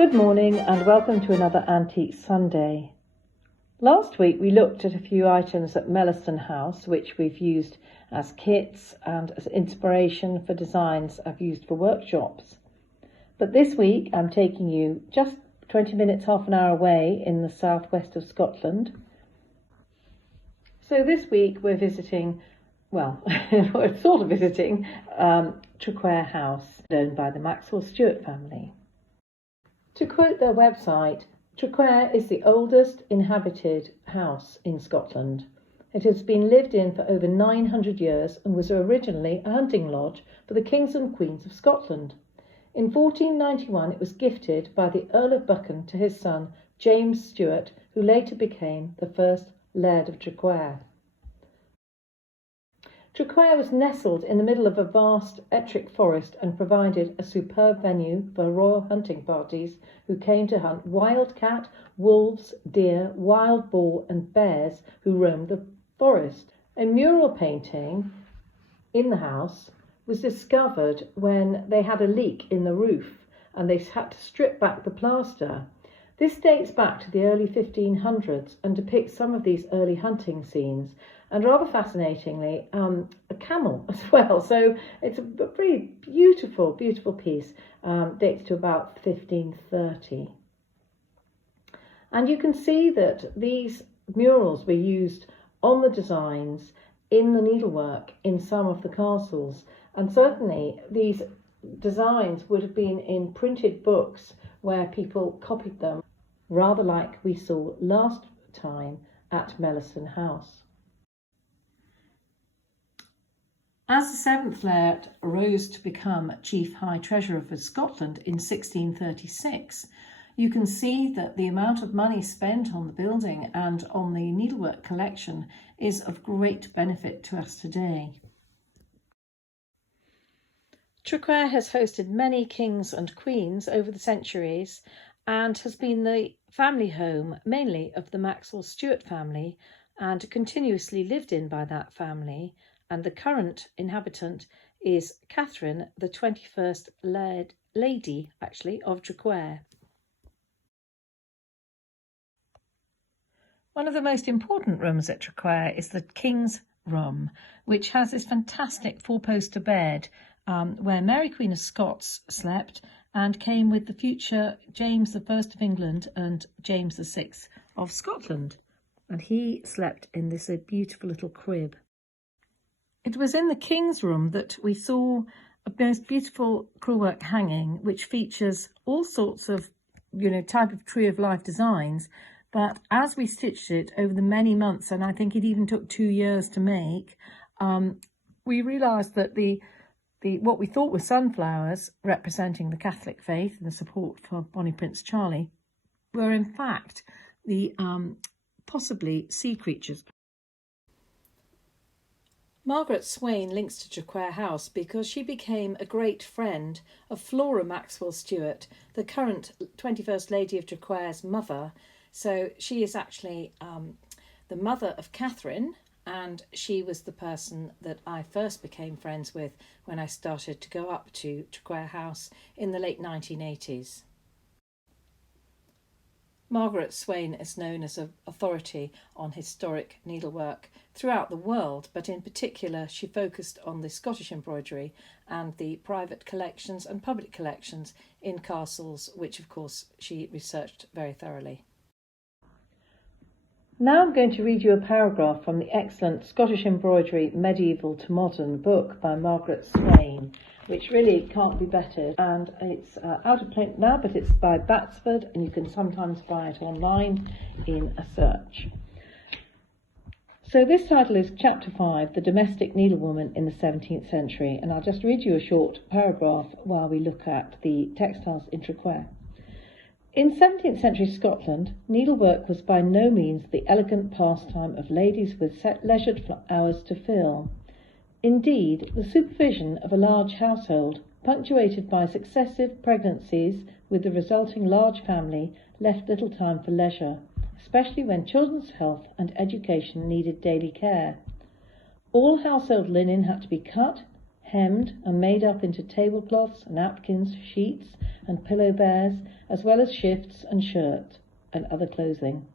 Good morning and welcome to another Antique Sunday. Last week we looked at a few items at Margaret House which we've used as kits and as inspiration for designs I've used for workshops. But this week I'm taking you just 20 minutes, half an hour away in the southwest of Scotland. So this week we're visiting, we're sort of visiting Traquair House, owned by the Maxwell Stewart family. To quote their website, Traquair is the oldest inhabited house in Scotland. It has been lived in for over 900 years and was originally a hunting lodge for the kings and queens of Scotland. In 1491 it was gifted by the Earl of Buchan to his son James Stewart, who later became the first Laird of Traquair. Traquair was nestled in the middle of a vast Ettrick forest and provided a superb venue for royal hunting parties who came to hunt wildcat, wolves, deer, wild boar and bears who roamed the forest. A mural painting in the house was discovered when they had a leak in the roof and they had to strip back the plaster. This dates back to the early 1500s and depicts some of these early hunting scenes, and rather fascinatingly, a camel as well. So it's a pretty beautiful, beautiful piece, dates to about 1530. And you can see that these murals were used on the designs in the needlework in some of the castles. And certainly these designs would have been in printed books where people copied them, rather like we saw last time at Margaret House. As the seventh Laird rose to become Chief High Treasurer for Scotland in 1636, you can see that the amount of money spent on the building and on the needlework collection is of great benefit to us today. Traquair has hosted many kings and queens over the centuries and has been the family home mainly of the Maxwell Stewart family and continuously lived in by that family. And the current inhabitant is Catherine, the 21st Lady of Traquair. One of the most important rooms at Traquair is the King's Room, which has this fantastic four-poster bed where Mary Queen of Scots slept and came with the future James I of England and James VI of Scotland. And he slept in this beautiful little crib. It was in the King's Room that we saw a most beautiful crewelwork hanging, which features all sorts of, type of tree of life designs. But as we stitched it over the many months, and I think it even took 2 years to make, we realised that the what we thought were sunflowers representing the Catholic faith and the support for Bonnie Prince Charlie were in fact the possibly sea creatures. Margaret Swain links to Traquair House because she became a great friend of Flora Maxwell Stewart, the current 21st Lady of Traquair's mother. So she is actually the mother of Catherine, and she was the person that I first became friends with when I started to go up to Traquair House in the late 1980s. Margaret Swain is known as an authority on historic needlework throughout the world, but in particular she focused on the Scottish embroidery and the private collections and public collections in castles, which of course she researched very thoroughly. Now I'm going to read you a paragraph from the excellent Scottish Embroidery Medieval to Modern book by Margaret Swain, which really can't be bettered, and it's out of print now, but it's by Batsford and you can sometimes buy it online in a search. So this title is Chapter 5, The Domestic Needlewoman in the 17th Century, and I'll just read you a short paragraph while we look at the textiles in Traquair. In 17th century Scotland, needlework was by no means the elegant pastime of ladies with set leisured hours to fill. Indeed, the supervision of a large household, punctuated by successive pregnancies with the resulting large family, left little time for leisure, especially when children's health and education needed daily care. All household linen had to be cut, hemmed and made up into tablecloths, napkins, sheets and pillow bears, as well as shifts and shirt and other clothing.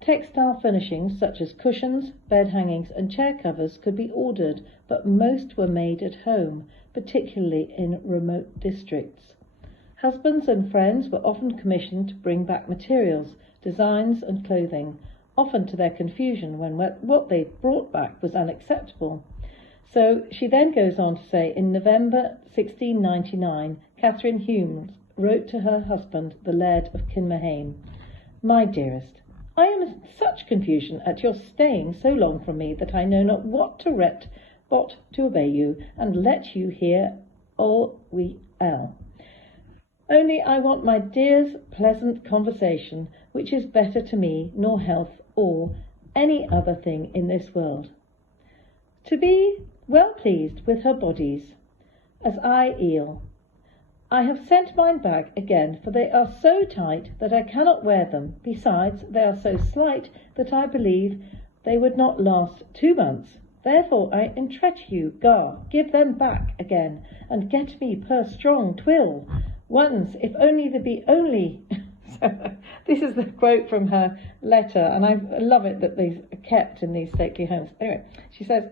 Textile furnishings such as cushions, bed hangings and chair covers could be ordered, but most were made at home, particularly in remote districts. Husbands and friends were often commissioned to bring back materials, designs and clothing, often to their confusion when what they brought back was unacceptable. So she then goes on to say, in November 1699, Catherine Humes wrote to her husband, the Laird of Kinmahane, "My dearest, I am in such confusion at your staying so long from me that I know not what to write, but to obey you, and let you hear all we are. Only I want my dear's pleasant conversation, which is better to me nor health or any other thing in this world. To be well pleased with her bodies, as I eel. I have sent mine back again, for they are so tight that I cannot wear them. Besides, they are so slight that I believe they would not last 2 months. Therefore I entreat you, Gar, give them back again, and get me per strong twill. Once, if only there be only..." So, this is the quote from her letter, and I love it that these are kept in these stately homes. Anyway, she says,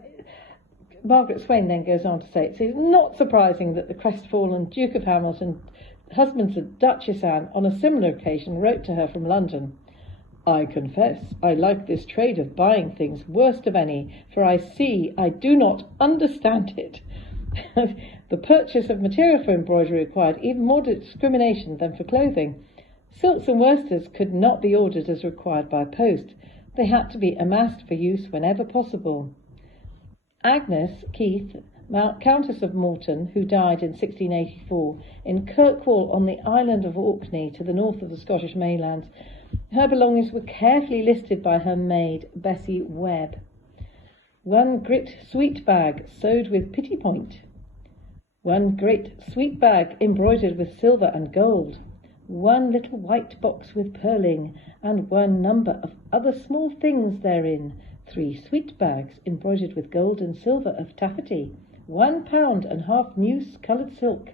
Margaret Swain then goes on to say, "It is not surprising that the crestfallen Duke of Hamilton, husband to Duchess Anne, on a similar occasion wrote to her from London, 'I confess I like this trade of buying things worst of any, for I see I do not understand it.' The purchase of material for embroidery required even more discrimination than for clothing. Silks and worsteds could not be ordered as required by post. They had to be amassed for use whenever possible. Agnes Keith, Countess of Morton, who died in 1684 in Crewel on the island of Orkney to the north of the Scottish mainland, her belongings were carefully listed by her maid, Bessie Webb. 1 great sweet bag sewed with pity point. 1 great sweet bag embroidered with silver and gold. 1 little white box with purling, and 1 number of other small things therein. 3 sweet bags embroidered with gold and silver of taffety. 1 pound and half new coloured silk.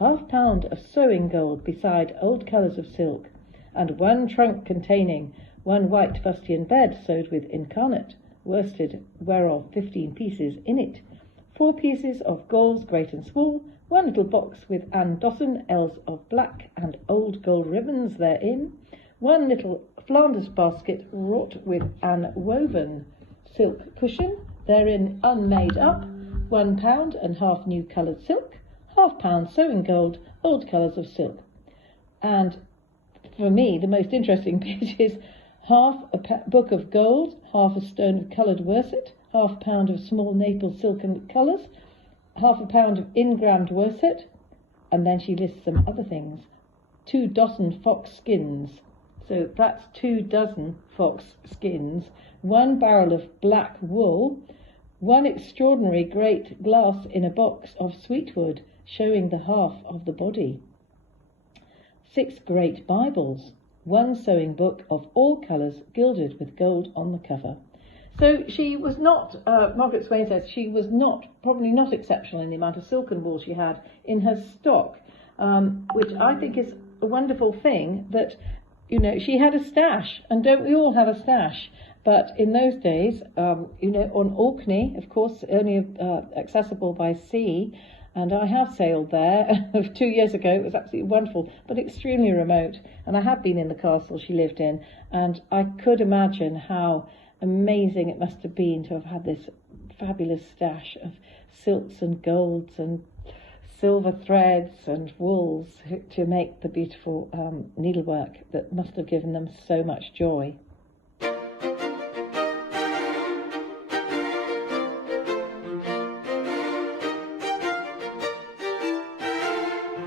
½ pound of sewing gold beside old colours of silk. And 1 trunk containing 1 white fustian bed sewed with incarnate worsted, whereof 15 pieces in it. 4 pieces of galls great and small. 1 little box with an dozen ells of black and old gold ribbons therein. 1 little Flanders basket wrought with an woven silk cushion, therein unmade up. 1 pound and half new coloured silk. ½ pound sewing gold, old colours of silk." And for me, the most interesting bit is half a book of gold, half a stone of coloured worset, ½ pound of small Naples silken colours, ½ pound of ingrammed worset, and then she lists some other things. 2 dozen fox skins, so that's 2 dozen fox skins, 1 barrel of black wool, 1 extraordinary great glass in a box of sweetwood, showing the half of the body, 6 great Bibles, 1 sewing book of all colours gilded with gold on the cover. So she was not, Margaret Swain says, she was probably not exceptional in the amount of silk and wool she had in her stock, which I think is a wonderful thing that, she had a stash, and don't we all have a stash? But in those days, on Orkney, of course, only accessible by sea, and I have sailed there 2 years ago. It was absolutely wonderful, but extremely remote. And I have been in the castle she lived in, and I could imagine how amazing it must have been to have had this fabulous stash of silks and golds and silver threads and wools to make the beautiful needlework that must have given them so much joy.